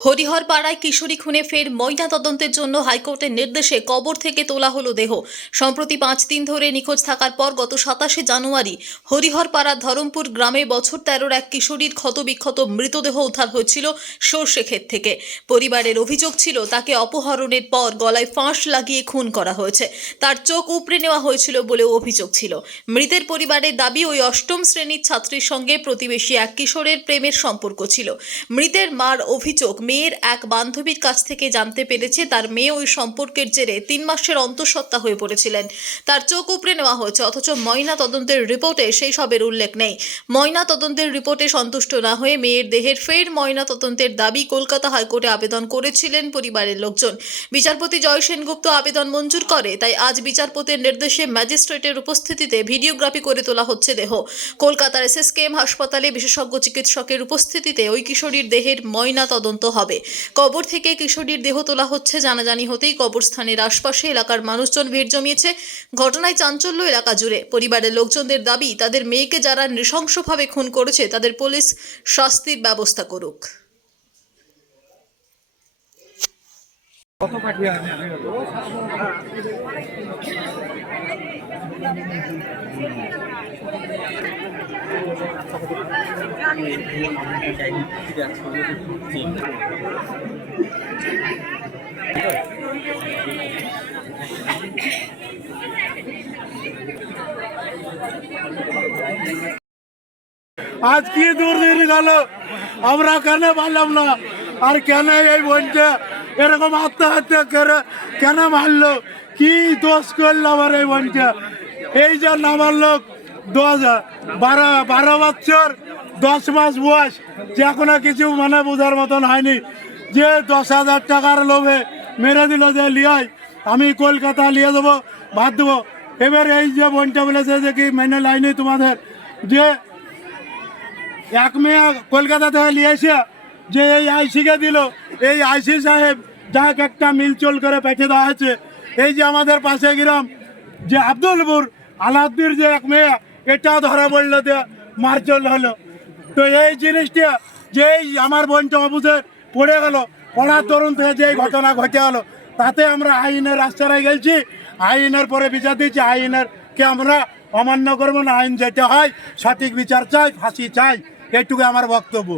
হরিহরপাড়ায় কিশোরী খুনে ফের ময়না তদন্তের জন্য হাইকোর্টের নির্দেশে কবর থেকে তোলা হলো দেহ। সম্প্রতি 5 দিন ধরে নিখোঁজ থাকার পর গত 27শে জানুয়ারি হরিহরপাড়ার ধরমপুর গ্রামে বছর 13-র এক কিশোরীর ক্ষতবিক্ষত মৃতদেহ উদ্ধার হয়েছিল সর্ষেক্ষেত থেকে। পরিবারের অভিযোগ ছিল তাকে অপহরণের পর গলায় ফাঁস লাগিয়ে খুন করা হয়েছে, তার চোখ উপড়ে নেওয়া হয়েছিল বলেও অভিযোগ ছিল। মৃতের পরিবারের দাবি ওই 8ম শ্রেণীর ছাত্রীর সঙ্গে প্রতিবেশী এক কিশোরের প্রেমের সম্পর্ক ছিল। মৃতের মার অভিযোগ, মেয়ের এক বান্ধবীর কাছ থেকে জানতে পেরেছে তার মেয়ে ওই সম্পর্কের জেরে 3 মাসের অন্তঃসত্ত্বা হয়ে পড়েছিলেন। তার চোখ উপড়ে নেওয়া হয়েছে, অথচ ময়না তদন্তের রিপোর্টে সেই সবের উল্লেখ নেই। ময়না তদন্তের রিপোর্টে সন্তুষ্ট না হয়ে মেয়ের দেহের ফের ময়না তদন্তের দাবি কলকাতা হাইকোর্টে আবেদন করেছিলেন পরিবারের লোকজন। বিচারপতি জয় সেনগুপ্ত আবেদন মঞ্জুর করে, তাই আজ বিচারপতির নির্দেশে ম্যাজিস্ট্রেটের উপস্থিতিতে ভিডিওগ্রাফি করে তোলা হচ্ছে দেহ। কলকাতার SSKM হাসপাতালে বিশেষজ্ঞ চিকিৎসকের উপস্থিতিতে ওই কিশোরীর দেহের ময়না তদন্ত হবে। কবর থেকে কিশোরীর দেহ তোলা হচ্ছে জানাজানি হতেই কবরস্থানের আশপাশে এলাকার মানুষজন ভিড় জমিয়েছে। ঘটনায় চাঞ্চল্য এলাকা জুড়ে। পরিবারের লোকজনদের দাবি, তাদের মেয়েকে যারা নৃশংসভাবে খুন করেছে তাদের পুলিশ শাস্তির ব্যবস্থা করুক। আজ কি দুর্দিন গেল, আমরা কেন পারলাম না? আর কেন এই বোনটা এরকম আত্মহত্যা করে কেন মারলো? কি দোষ করলো আমার এই বোনটা? এই জন্য আমার লোক 12 বছর 10 মাস বয়স, যে এখনো কিছু মানে বোঝার মতন হয়নি, যে 10,000 টাকার লোভে মেরে দিল যে লিয়াই আমি কলকাতা নিয়ে দেবো, ভাত দেবো। এবার এই যে বোনটা বলেছে যে কি মেনে লাইনি তোমাদের, যে এক মেয়ে কলকাতা থেকে নিয়ে এসে যে এই আইসিকে দিল, এই আইসি সাহেব যাকে একটা মিলচল করে পেটে দেওয়া হয়েছে। এই যে আমাদের পাশে গ্রাম যে আব্দুলপুর আলাদ্দির যে এক মেয়ে, এটা ধরা পড়লো যে মারচল হলো। তো এই জিনিসটা যে আমার বোনটা অবুঝে পড়ে গেল, পড়ার তরুণ থেকে যে ঘটনা ঘটে গেলো, তাতে আমরা আইনের রাস্তায় গেছি। আইনের পরে বিচার দিচ্ছি, আইনেরকে আমরা অমান্য করবো না। আইন যেটা হয় সঠিক বিচার চাই, ফাঁসি চাই, এইটুকু আমার বক্তব্য।